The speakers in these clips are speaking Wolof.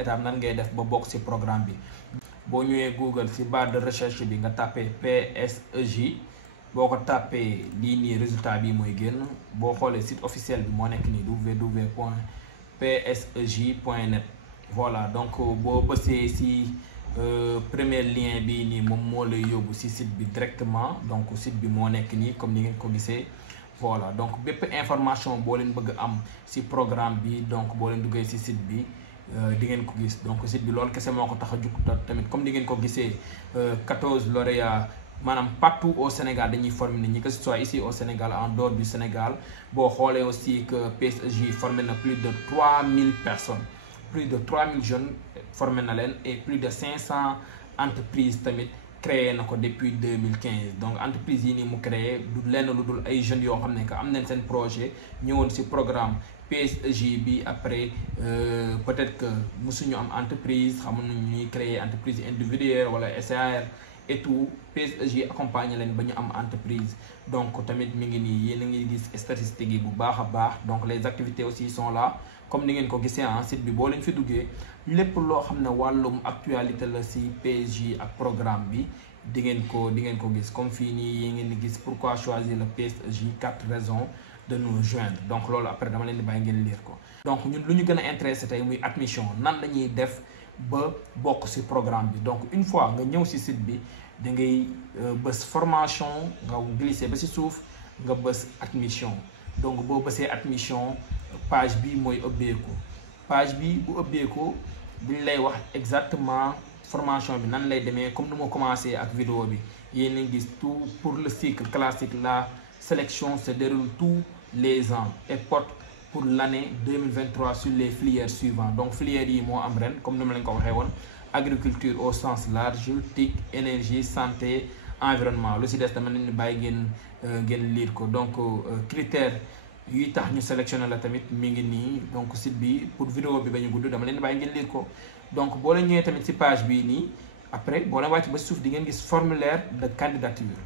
étape nan ngay def ba bokk ci programme bi. boo ñëwee Google ci barre de recherche bi nga tapé PSEJ boo ko tapé lii nii résultat bi mooy génn boo xoolee site officiel bi moo nekk nii www.psej.net. voilà donc boo bësee ci premier lien bi nii moom moo lay yóbbu ci site bi directement. donc site bi moo nekk nii comme ni ngeen ko gisee. voilà donc bépp information boo leen bëgg am ci programme bi donc boo leen duggee ci site bi di ngeen ko gis. donc site bi loolu kese moo ko tax a jug tamit comme di ngeen ko gisee 14 lauréats maanaam partout au Sénégal dañuy former nit ñi, que ce soit ici au Sénégal en dehors du Sénégal. boo xoolee aussi que PSEJ formé na plus de 3000 personnes, plus de 3000 jeunes formé na leen, et plus de 500 entreprises tamit créé na ko depuis 2015. donc entreprise yi nii mu créé du lenn lu dul ay jeunes yoo xam ne que am nañ seen projet ñëwoon ci programme PSEJ bi. après peut-être que musuñu am entreprise, xamuñu ñuy créer entreprise individuelle wala SAR et tout. PSEJ accompagner leen ba ñu am entreprise. donc tamit mi ngi nii yéen a ngi gis statistiques yi bu baax a baax. donc les activités aussi sont là comme ni ngeen ko gisee en site bi. boo leen fi duggee lépp loo xam ne wàllum actualité la ci PSEJ ak programme bi di ngeen ko gis. comme fii nii yi ngeen di gis pourquoi choisir le PSEJ, 4 raisons de nous joindre. donc loolu après dama leen di bàyyi ngeen lire ko. donc ñun lu ñu gën a intéressé tey muy admission, nan lañuy def ba bokk ci programme bi. donc une fois nga ñëw ci site bi da ngay bës formation nga glisser ba ci suuf nga bës admission. donc boo bësee admission page bi mooy ubbeeku. page bi bu ubbeeku buñ lay wax exactement formation bi nan lay demee. comme nu ma commencé ak vidéo bi yéen a gis tout pour le cycle classique. La sélection se déroule tous les ans et porte pour l'année 2023 sur les filières suivantes. donc filières yi moo am ren comme ni ma leen ko waxee woon: agriculture au sens large, TIC, énergie, santé, environnement. lu ci des dama leen di bàyyi ngeen lire ko. donc critères yuy tax ñu sélectionné la tamit mi ngi nii. donc site bi pour vidéo bi ba ñu gudd dama leen di bàyyi ngeen lire ko. donc boo leen ñëwee tamit ci page bii nii après boo leen wàcc ba suuf di ngeen gis formulaire de candidature.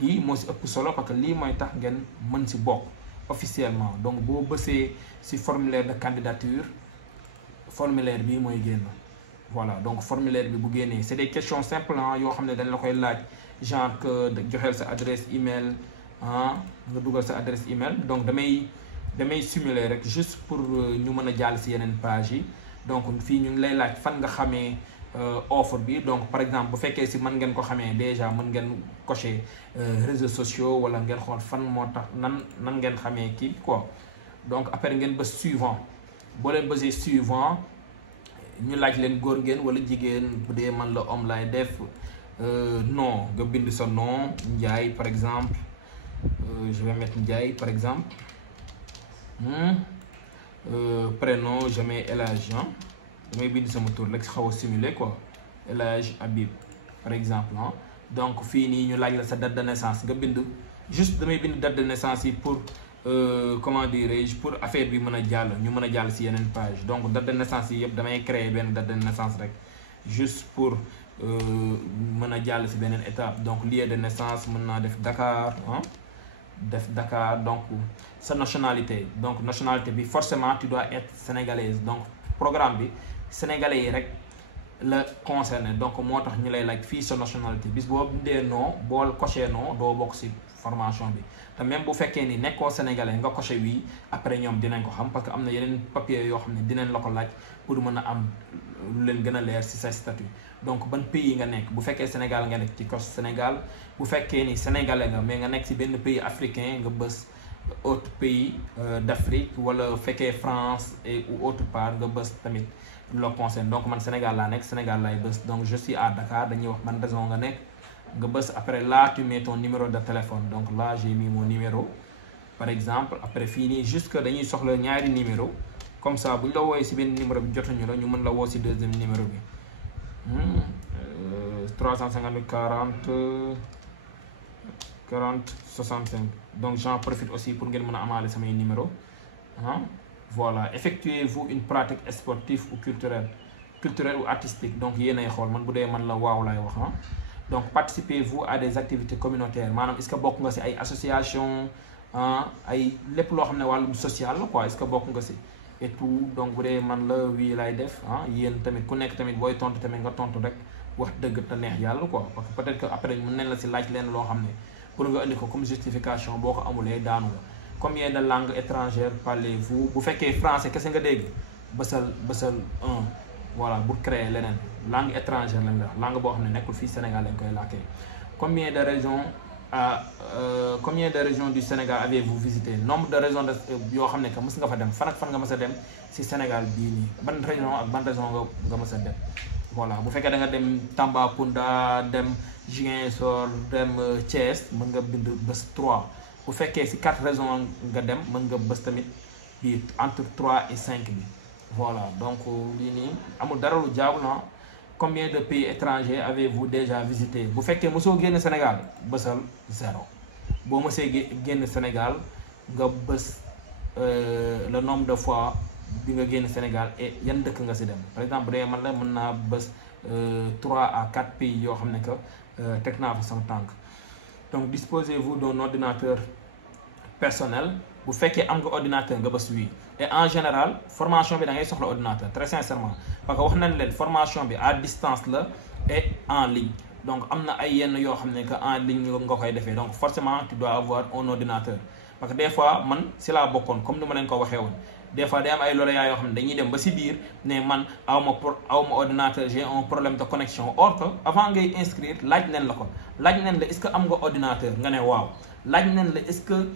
lii moo ci ëpp solo parce que lii mooy tax ngeen mën ci bokk officiellement. donc boo bësee ci formulaire de candidature, formulaire bii mooy génn. voilà donc formulaire bi bu génnee c'est des questions simples yoo xam ne dañ la koy laaj, genre que joxeel sa adresse email nga dugal sa adresse email. donc damay simuler rek juste pour ñu mën a jàll ci yeneen page yi. donc fii ñu ngi lay laaj fan nga xamee offre bi. donc par exemple bu fekkee ci mën ngeen ko xamee déjà mën ngeen cocher réseaux sociaux, wala ngeen xool fan moo tax nan ngeen xamee kii quoi. donc après ngeen bës suivant. boo leen bësee suivant ñu laaj leen góor ngeen wala jigéen. bu dee man la homme lay def nom nga bind sa nom Ndiaye par exemple. je vais mettre Ndiaye par exemple. prénom je mets El Hadj. damay bind sama tour rek xaw a simuler quoi, El Hadj Habib par exemple. donc fii nii ñu laaj la sa date de naissance nga bind juste damay bind date de naissance yi pour comment dirais-je, pour affaire bi mën a jàll ñu mën a jàll ci yeneen page. donc date de naissance yi yëpp damay créer benn date de naissance rek juste pour mën a jàll ci beneen étape. donc lieu de naissance mën naa def Dakar Dakar. donc sa nationalité, donc nationalité bi forcément tu dois être sénégalaise. donc programme bi sénégalais yi rek la concerné. donc moo tax ñu lay laaj fii sa nationalité. bis boo bindee non bool coché non doo bokk ci formation bi. te même bu fekkee ni nekkoo sénégalais nga coché wii après ñoom dinañ ko xam parce que am na yeneen papier yoo xam ne dinañ la ko laaj pour mën a am lu leen gën a leer ci sa statut. donc ban pays nga nekk, bu fekkee Sénégal nga nekk ci cos Sénégal. bu fekkee ni sénégalais nga mais nga nekk ci benn pays africain nga bës autre pays d'Afrique, wala fekkee France et ou autre part nga bës tamit le concerne. donc man Sénégal laa nekk, Sénégal laay bës. donc je suis à Dakar, dañuy wax ban raison nga nekk nga bës. après là tu mets ton numéro de téléphone. donc là j'ai mis mon numéro par exemple. après fii nii juste que dañuy soxla ñaari numéro comme ça bu ñu la wooyee ci benn numéro bi jotuñu la ñu mën la woo ci deuxième numéro bi. 350 40 65. donc j'en profite aussi pour ngeen mën a amaale samay numéro. voilà. effectuez-vous une pratique sportive ou culturelle ou artistique. donc yéen ay xool man bu dee man la waaw laay wax. donc participez-vous à des activités communautaires, maanaam est-ce que bokk nga ci ay association ay lépp loo xam ne wàllum social la quoi, est-ce que bokk nga ci. et tout donc bu dee man la wii lay def ah yéen tamit ku nekk tamit booy tontu tamit nga tontu rek wax dëgg te neex yàlla quoi parce que peut-être que après mën nañ la si laaj leen loo xam ne pour nga indi ko comme justification boo ko amulee daanu la. Combien de langues étrangères parlez-vous bu fekkee français kese nga dégg bësal 1 voilà bu créer leneen langue étrangère lañ la wax langue boo xam ne nekkul fii Sénégal lañ koy làkkee. Combien de régions du Sénégal avez-vous visité nombre de régions yoo xam ne que mës nga fa dem fan ak fan nga mës a dem si Sénégal bii nii ban région ak ban région nga mës a dem. voilà bu fekkee da nga dem Tambacounda dem Ziguinchor dem Thiès mën nga bind bés 3 bu fekkee si 4 régions nga dem mën nga bés tamit bii entre 3 et 5 bi voilà donc lii nii amul dara lu jaabul na. Combien de pays étrangers avez-vous déjà visité bu fekkee mosoo génn Sénégal bësal 0 boo mosee génn Sénégal nga bës le nombre de fois bi nga génn Sénégal et yan dëkk nga si dem par exemple bu dee man la mën naa bës 3 à 4 pays yoo xam ne que teg naa fa sama tànk. Donc disposez-vous d'un ordinateur personnel bu fekkee am nga ordinateur nga bës oui et en général formation bi da ngay soxla ordinateur très sincèrement parce que wax nañ leen formation bi à distance la et en ligne donc am na ay yenn yoo xam ne que en ligne nga koy defee donc forcément tu dois avoir un ordinateur parce que des fois man si laa bokkoon comme ni ma leen ko waxee woon des fois day am ay lauréats yoo xam ne dañuy dem ba si biir ne man awma ordinateur j'ai un problème de connexion or que avant ngay inscrire laaj nañ la ko laaj nañ la est-ce que am nga ordinateur nga ne waaw laaj nañ la est-ce que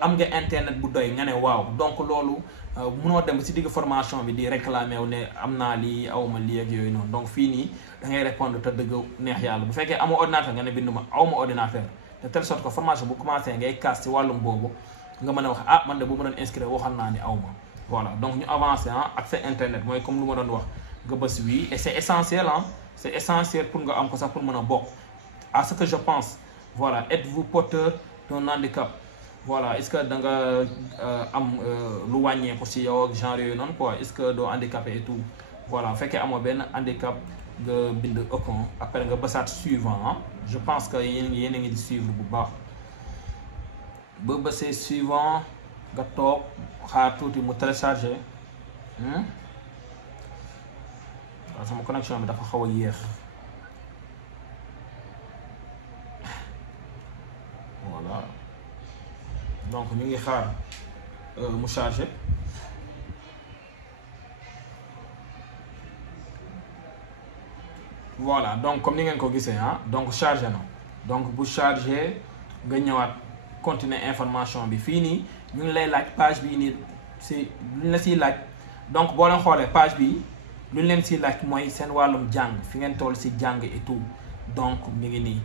am nga internet bu doy nga ne waaw donc loolu munoo dem si digg formation bi di réclamer wu ne am naa lii awma lii ak yooyu noonu donc fii nii da ngay répondre te dëgg neex yàlla bu fekkee amoo ordinateur nga ne bind ma awma ordinateur de telle sorte que formation bu commencé ngay kaas si wàllum boobu nga mën a wax ah man de bu ma doon inscrire waxal naa ni awma voilà donc ñu avancé accès internet mooy comme lu ma doon wax nga bës oui et c'est essentiel c'est essentiel pour nga am ko sax pour mën a bokk à ce que je pense voilà êtes-vous porteur d'un handicap voilà est-ce que da nga am lu wàññeeku si yow ak genre yooyu noonu quoi est-ce que doo handicapé et tout voilà fekkee amoo benn handicap nga bind aucun après nga bësaat suivant je pense que yéen a ngi di suivre bu baax ba bësee suivant nga toog xaar tuuti mu téléchargé waaw sama connexion bi dafa xaw a yéex voilà donc ñu ngi xaar mu chargé voilà donc comme ni ngeen ko gisee donc chargé na donc bu chargé nga ñëwaat continuer information bi fii nii ñu ngi lay laaj page bii nii si luñ la siy laaj donc boo leen xoolee page bi luñ leen siy laaj mooy seen wàllum jàng fi ngeen toll si jàng et tout donc mi ngi nii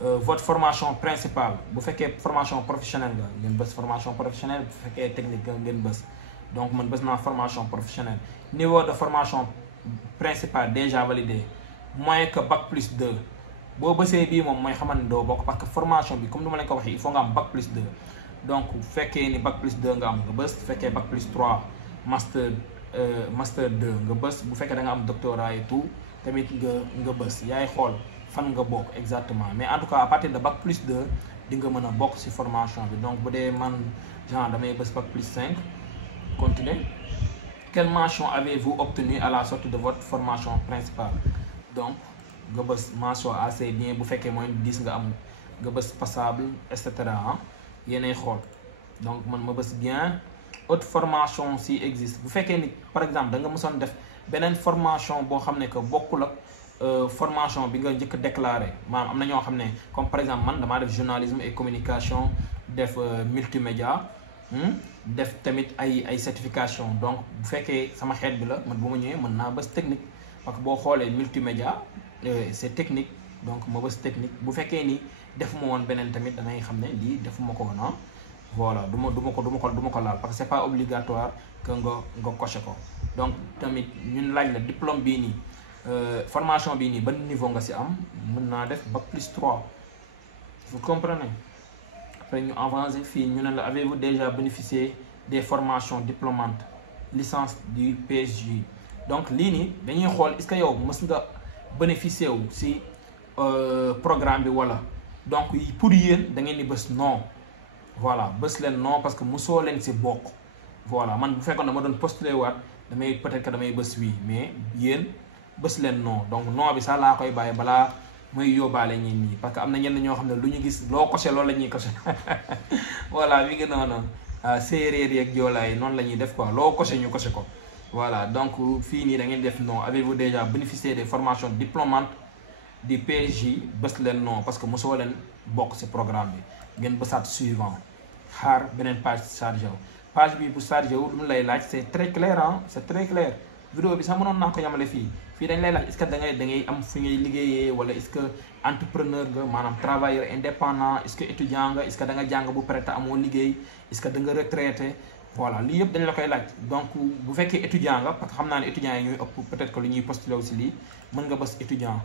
votre formation principale bu fekkee formation professionnelle nga ngeen bës formation professionnelle bu fekkee technique nga ngeen bës donc man bës naa formation professionnelle niveau de formation principale déjà validé moins que bac plus 2 boo bësee bii moom mooy xamal ne doo bokk parce que formation bi comme ni ma leen ko waxee il faut nga am bac plus 2 donc bu fekkee ni bac plus 2 nga am nga bës bu fekkee bac plus 3 master 2 nga bës bu fekkee da nga am doctorat et tout tamit nga bës yaay xool fan nga bokk exactement mais en tout cas à partir de bac plus 2 di nga mën a bokk ci formation bi donc bu dee man genre damay bës bac plus 5 continuer quelle mention avez-vous obtenu à la sortie de votre formation principale donc nga bës mention assez bien bu fekkee mooy 10 nga am nga bës passable et cetera yéenay xool donc man ma bës bien autre formation si existe bu fekkee ni par exemple da nga mësoon def beneen formation boo xam ne que bokkul ak formation bi nga njëkk déclaré maanaam am na ñoo xam ne comme par exemple man damaa def journalisme et communication def multimédia def tamit ay certification donc bu fekkee sama xeet bi la man bu ma ñëwee mën naa bës technique parce que boo xoolee multimédia c'est technique donc ma bës technique bu fekkee ni defuma woon beneen tamit dangay xam ne lii defuma ko woon voilà du ma ko laal parce que c'est pas obligatoire que nga coché ko donc tamit ñun laaj la diplôme bii nii formation bii nii ban niveau nga ci am mën naa def bac plus 3 vous comprenez après ñu avancer fii ñu ne la avez-vous déjà bénéficié des formations diplômantes licence du PSG donc lii nii dañuy xool est-ce que yow mës nga bénéficier wu ci programme bi wala donc pour yéen da ngeen di bës non voilà bës leen non parce que mosoo leen ci bokk voilà man bu fekkoon dama doon postuler waat damay peut-être que damay bës oui mais yéen bës leen non donc non bi sax laa koy bàyyi balaa muy yóbbaale ñi ñi parce que am na ñenn ñoo xam ne lu ñu gis loo coché loolu la ñuy coché voilà mi ngi noonu séeréer yeeg joolaay noonu la ñuy def quoi loo coché ñu coché ko voilà donc fii nii da ngeen def non avez-vous déjà bénéficié des formations diplômantes du PSJ bës leen non parce que mosoo leen bokk ci programme bi ngeen bësaat suivant xaar beneen page chargé wu page bi bu chargé wu lu mu lay laaj c'est très clair ah c'est très clair vidéo bi sax mënoon naa ko yamale fii dañ lay laaj est-ce que da ngay am fi ngay liggéeyee wala est-ce que entrepreneur nga maanaam travailleur indépendant est-ce que étudiant nga est-ce que da nga jàng bu pare te amoo liggéey est-ce que da nga retraité voilà lii yëpp dañ la koy laaj donc bu fekkee étudiant nga parce que xam naa ne étudiants yi ñuy ëpp peut-être que lu ñuy postulé aussi lii mën nga bës étudiant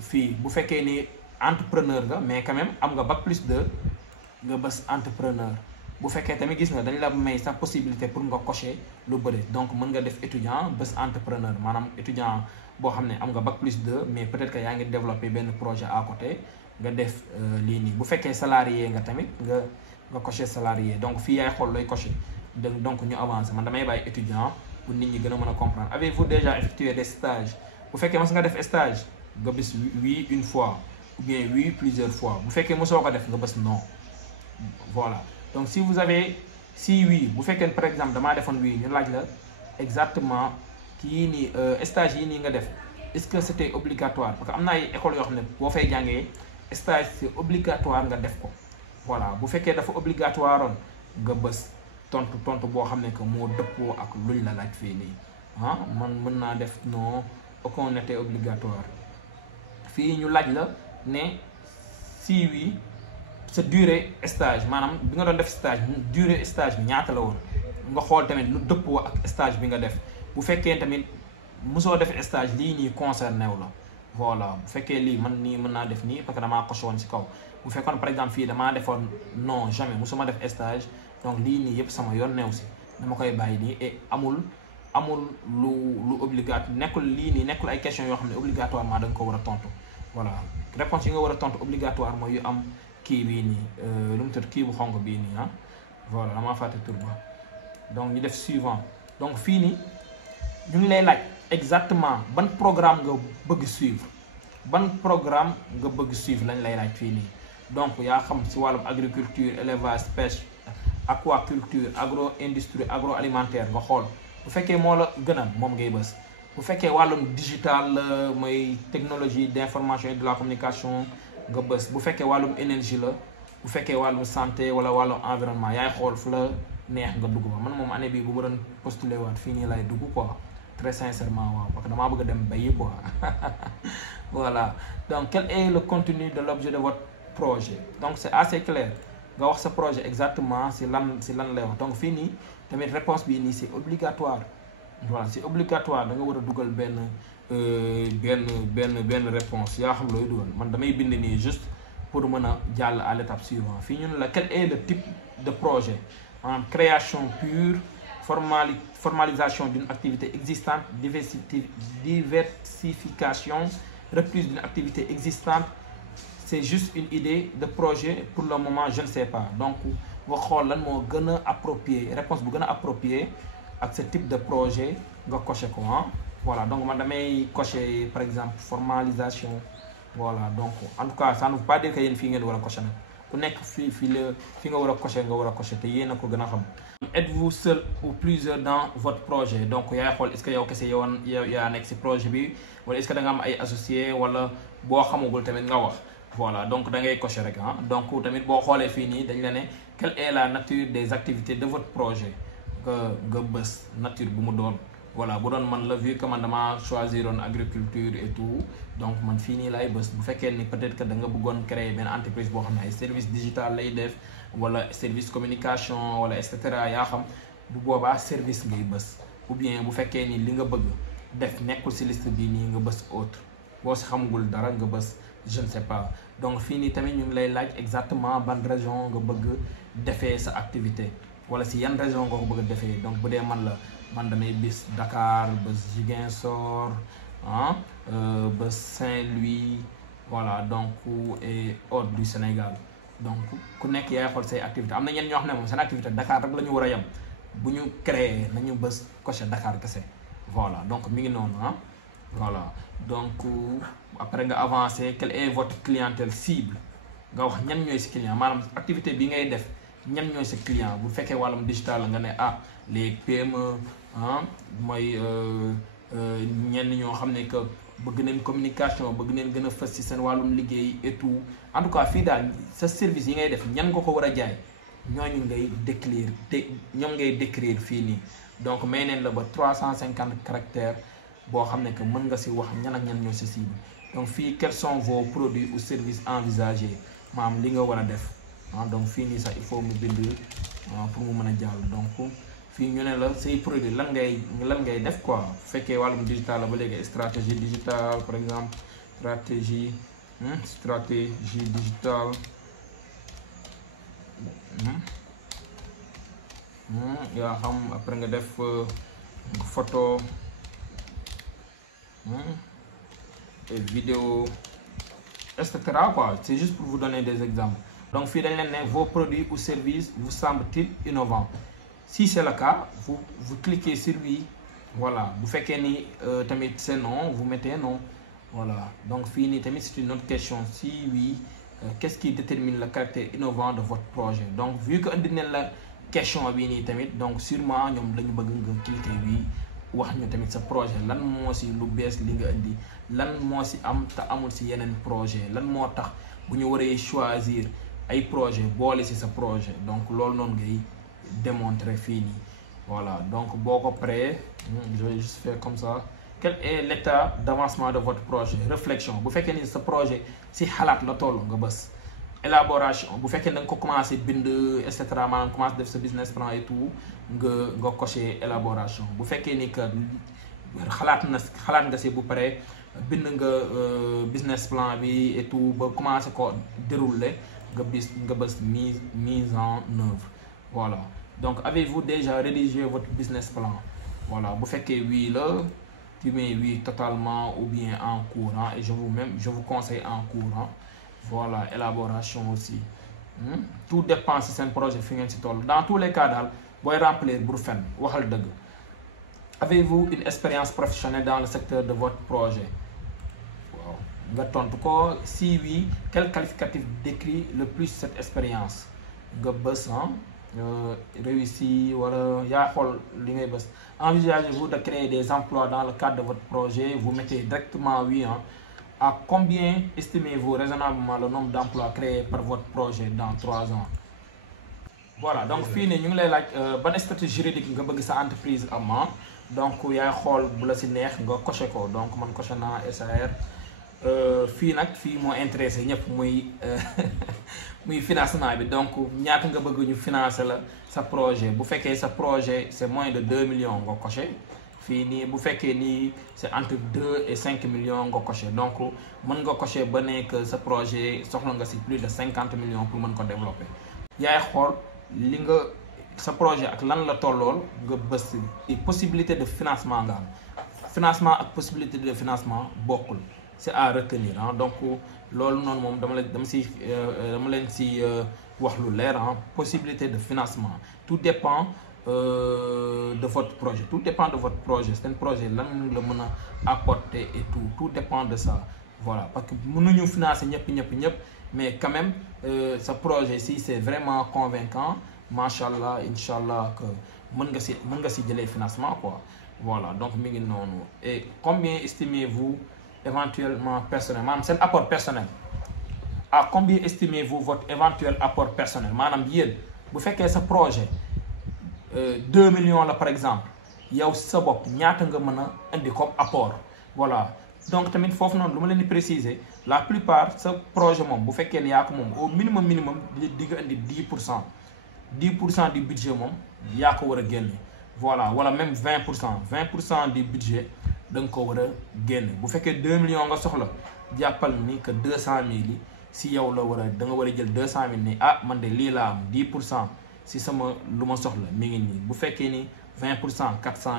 fii bu fekkee ni entrepreneur nga mais quand même am nga bac+2 nga bës entrepreneur bu fekkee tamit gis nga dañ la may sax possibilité pour nga cocher lu bëri donc mën nga def étudiant bës entrepreneur maanaam étudiant boo xam ne am nga bac+2 mais peut-être que yaa ngi développé benn projet à côté nga def lii nii bu fekkee salarié nga tamit nga cocher salarié donc fii yaay xool looy cocher donc ñu avancer man damay bàyyi étudiant pour nit ñi gën a mën a comprendre avez-vous déjà effectué des stages bu fekkee mas nga def stage nga bës oui une fois ou bien oui plusieurs fois bu fekkee mosoo ko def nga bës non voilà donc si vous avez si oui bu fekkee par exemple damaa defoon oui ñu laaj la exactement kii nii stage yi nii nga def est-ce que c'était obligatoire parce que am na ay écoles yoo xam ne boo fay jàngee stage c'est obligatoire nga def ko voilà bu fekkee dafa obligatoire oon nga bës tontu boo xam ne que moo dëppoo ak luñ la laaj fii nii ah man mën naa def non aucun n'était obligatoire fii ñu laaj la ne si oui sa durée stage maanaam bi nga doon def stage durée stage bi ñaata la woon nga xool tamit lu dëppoo ak stage bi nga def bu fekkee tamit mosoo def stage lii nii concerné wu la voilà bu fekkee lii man nii mën naa def nii parce que damaa coché woon ci kaw bu fekkoon par exemple fii damaa defoon non jamais mosuma def stage donc lii nii yëpp sama yoon neew si dama koy bàyyi nii et amul lu obligatoire nekkul lii nii nekkul ay questions yoo xam ne obligatoirement da nga ko war a tontu voilà réponse yi nga war a tontu obligatoire mooy yu am kii bii nii lu mu tudd kii bu xonk bii nii ah voilà damaa fàtte tur ba donc ñu def suivant donc fii nii ñu ngi lay laaj exactement ban programme nga bëgg suivre lañ lay laaj fii nii donc yaa xam si wàllum agriculture élevage pêche aquaculture agro industrie agroalimentaire nga xool bu fekkee moo la gënal moom ngay bës bu fekkee wàllum digital mooy technologie d'information et de la communication nga bës bu fekkee wàllum énergie la bu fekkee wàllum santé wala wàllum environnement yaay xool fu la neex nga dugg ba man moom année bii bu ma doon postuler waat fii nii lay dugg quoi très sincèrement waaw parce que damaa bëgg a dem bayi quoi voilà donc quel est le contenu de l'objet de votre projet donc c'est assez clair nga wax sa projet exactement si lan lay wax donc fii nii tamit réponse bii nii c'est obligatoire voilà c'est obligatoire da nga war a dugal benn réponse yaa xam looy dugal man damay bind nii juste pour mën a jàll à l'étape suivante fii ñu ne la quel est le type de projet maanaam création pure formalisation d'une activité existante diversification reprise d'une activité existante c'est juste une idée de projet pour le moment je ne sais pas donc nga xool lan moo gën a approprié réponse bu gën a approprié ak ce type de projet nga coché ko ah voilà donc man damay coché par exemple formalisation voilà donc en tout cas ça ne veut pas dire que yéen fii ngeen war a coché nag ku nekk fi nga war a coché te yéen a ko gën a xam. êtes-vous seul ou plusieurs dans votre projet donc yaay xool est-ce que yow kese yow yaa nekk ci projet bi wala est-ce que da nga am ay associés wala boo xamagul tamit nga wax voilà donc da ngay coché rek ah donc tamit boo xoolee fii nii dañ la ne quelle est la nature des activités de votre projet nga bës nature bu mu doon. voilà bu doon man la vu que man dama choisiroon agriculture et tout donc man fii nii lay bës bu fekkee ni peut-être que da nga bëggoon créer benn entreprise boo xam ne ay service digital lay def wala service communication wala et cetera yaa xam bu boobaa service ngay bës ou bien bu fekkee ni li nga bëgg def nekkul ci liste bii nii nga bës autre boo ci xamagul dara nga bës je ne sais pas donc fii nii tamit ñu ngi lay laaj exactement ban région nga bëgg defee sa activité wala ci yan région nga ko bëgg a defee donc bu dee man damay bis Dakar ba Ziguinchor ba Saint-Louis voilà donc et hors du Sénégal donc ku nekk yaay xool say activité am na ñenn ñoo xam ne moom seen activité Dakar rek la ñu war a yem bu ñu créer nañu bës coché Dakar kese voilà donc mi ngi noonu ah voilà donc après nga avancer quelle est votre clientèle cible nga wax ñan ñooy si client maanaam activité bi ngay def ñan ñooy sa client bu fekkee wàllum digital nga ne ah les PME ah mooy ñenn ñoo xam ne que bëgg nañ communication bëgg nañ gën a fës ci seen wàllum liggéey et tout en tout cas fii daal sa service yi ngay def ñan nga ko war a jaay ñooñu ngay ñoom ngay décrire fii nii donc may neen la ba 350 caractères boo xam ne que mën nga ci wax ñan ak ñan ñoo ci cible donc fii quels sont vos produits ou services envisagés maanaam li nga war a def ah donc fii nii sax il faut mu bind pour mu mën a jàll donc fii ñu ne la say produit lan ngay def quoi bu fekkee wàllum digital la ba léegi stratégie digitale par exemple stratégie digitale yaa xam après nga def photo et vidéo etc quoi c'est juste pour vous donner des exemples donc fii dañ leen ne vos produits ou services vous semblent-ils innovants si c'est le cas vous cliquez sur oui voilà bu fekkee ni tamit c'est non vous mettez non voilà donc fii nii tamit c'est une autre question si oui qu'est-ce qui détermine le caractère innovant de votre projet donc vu que indi nañ la question bii nii tamit donc sûrement ñoom dañu bëgg nga cliquer oui wax ñu tamit sa projet lan moo si lu bees li nga indi lan moo si am te amul si yeneen projet lan moo tax bu ñu waree choisir ay projet boole si sa projet donc loolu noonu ngay démontrer fii nii voilà donc boo ko prêt je vais juste faire comme ça quel est l'état d'avancement de votre projet réflexion bu fekkee ni sa projet si xalaat la toll nga bës élaboration bu fekkee da nga ko commencé bind et cetera maanaam commencé def sa business plan et tout nga coché élaboration bu fekkee ni que xalaat nga si bu pare bind nga business plan bi et tout ba commencé ko dérouler nga bës mise en œuvre voilà donc avez-vous déjà rédigé votre business plan voilà bu fekkee oui la tu mets oui totalement ou bien en cours et je vous conseille en cours voilà élaboration aussi tout dépend si seen projet fi ngeen si toll dans tous les cas daal booy remplir bur fen waxal dëgg avez-vous une expérience professionnelle dans le secteur de votre projet waaw nga tontu ko si oui quel qualificatif décrit le plus cette expérience nga bës réussi wala yaa xool li ngay bës envisagez-vous de créer des emplois dans le cadre de votre projet vous mettez directement oui à combien estimez-vous raisonnablement le nombre d'emplois créés par votre projet dans 3 ans voilà donc fii nii ñu ngi lay laaj ban statut juridique nga bëgg sa entreprise am donc yaay xool bu la si neex nga coché ko donc man coché naa SAR fii nag fii moo intéressé ñëpp muy financement bi donc ñaata nga bëgg ñu financer la sa projet bu fekkee sa projet c'est moins de 2 millions nga coché fii nii bu fekkee nii c'est entre 2 et 5 millions nga coché donc mën nga coché ba nekk sa projet soxla nga si plus de 50 millions pour mën ko développer yaay xool li nga sa projet ak lan la tollool nga bës possibilité de financement nga am financement ak possibilité de financement bokkul c'est à retenir donc loolu noonu moom dama leen si wax lu leer possibilité de financement tout dépend de votre projet seen projet lan la mën a apporter et tout dépend de ça voilà parce que mënuñu financer ñëpp mais quand même sa projet si c'est vraiment convaincant machallah inchallah que mën nga si jëlee financement quoi voilà donc mi ngi noonu et combien estimez-vous éventuellement personnel maanaam seen apport personnel à combien estimez-vous votre éventuel apport personnel maanaam yéen bu fekkee sa projet 2 millions la par exemple yow sa bopp ñaata nga mën a indi comme apport voilà donc tamit foofu noonu lu ma leen di préciser la plupart sa projet moom bu fekkee ne yaa ko moom au minimum di nga indi 10% du budget moom yaa ko war a génne voilà wala même 20% du budget da nga ko war a génne bu fekkee 2 millions nga soxla jàppal ni que 200 000 yi si yow la war a da nga war a jël 200 000 ni man de lii laa am 10% si sama lu ma soxla mi ngi nii bu fekkee ni 20% 400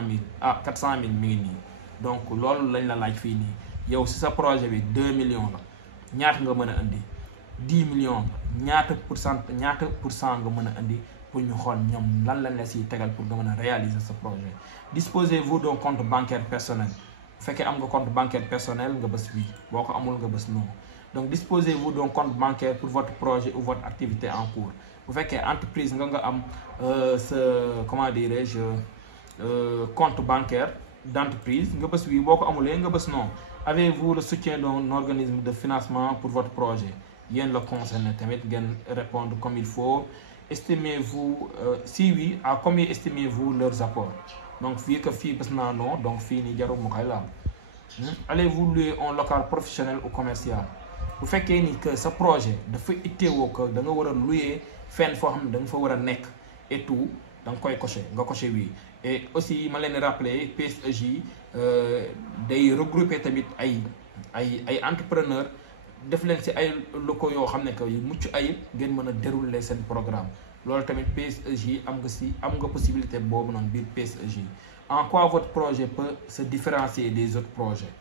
000 400 000 mi ngi nii donc loolu lañ la laaj fii nii yow si sa projet bi 2 millions la ñaata nga mën a indi 10 millions ñaata pour cent nga mën a indi pour ñu xool ñoom lan lañ la siy tegal pour nga mën a réaliser ce projet. Disposez-vous d'un compte bancaire personnel. Bu fekkee am nga compte bancaire personnel nga bës oui, boo ko amul nga bës non. Donc disposez-vous d'un compte bancaire pour votre projet ou votre activité en cours. Bu fekkee entreprise nga am comment dirais-je compte bancaire d'entreprise nga bës oui, boo ko amulee nga bës non. Avez-vous le soutien d'un organisme de financement pour votre projet? Yéen la concerné tamit ngeen répondre comme il faut. Estimez-vous si oui, à combien estimez-vous leurs apports? Donc fii que fii bës naa non, donc fii nii jarul mu koy laal. Allez-vous louer un local professionnel ou commercial? Bu fekkee ni que sa projet dafa itteewoo que da nga war a louer fenn foo xam ne da nga fa war a nekk et tout, da nga koy cocher nga cocher oui. Et aussi ma leen rappeler PSEJ day regrouper tamit ay entrepreneurs def leen ci ay locaux yoo xam ne que yu mucc ayib ngeen mën a dérouler seen programme. Loolu tamit PSEJ am nga possibilité boobu noonu biir PSEJ. En quoi votre projet peut se différencier des autres projets?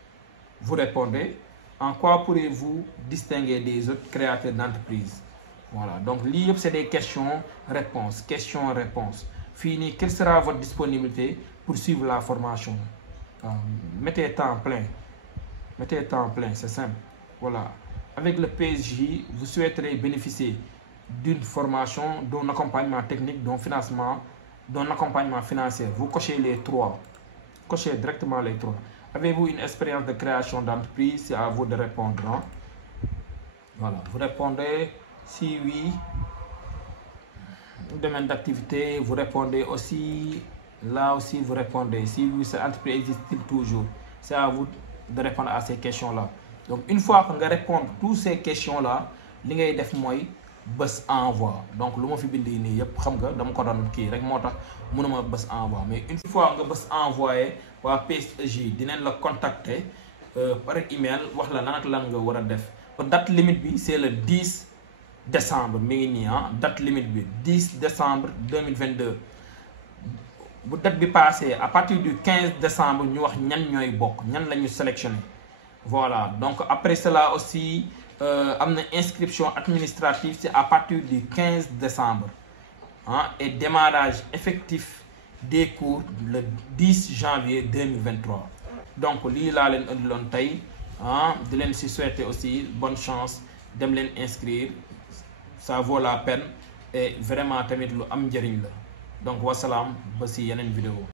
Vous répondez. En quoi pourrez-vous distinguer des autres créateurs d'entreprise? Voilà, donc lii yëpp c'est des questions-réponses. Questions-réponses. Fii nii, quelle sera votre disponibilité pour suivre la formation? Mettez temps plein. Mettez temps plein, c'est simple. Voilà. Avec le PSEJ, vous souhaiterez bénéficier d'une formation, d'un accompagnement technique, d'un financement, d'un accompagnement financier. Vous cochez les trois. Cochez directement les trois. Avez-vous une expérience de création d'entreprise? C'est à vous de répondre. Hein? Voilà. Vous répondez si oui. Domaine d'activité, vous répondez aussi. Là aussi, vous répondez. Si oui, cette entreprise existe-t-il toujours? C'est à vous de répondre à ces questions-là. Donc, une fois que vous répondez à toutes ces questions-là, ce que vous faites, bës envoi. Donc lu ma fi bind nii yëpp xam nga dama ko doon kii rek moo tax mënuma bës envoi, mais une fois nga bës envoyé waa PSEJ dinañ la contacter par email wax la lan ak lan nga war a def. Date limite bi c'est le 10 décembre mi ngi nii ah, date limite bi 10 décembre 2022. Bu date bi passé à partir du 15 décembre ñu wax ñan ñooy bokk, ñan la ñu sélectionné. Voilà, donc après cela aussi am na inscription administrative, c'est à partir du 15 décembre hein, et démarrage effectif des cours le 10 janvier 2023. Donc lii laa leen indiloon tey ah, di leen si souhaiter aussi bonne chance, dem leen inscrire, ça vaut la peine et vraiment tamit lu am njëriñ la. Donc wasalaam ba si yeneen vidéo.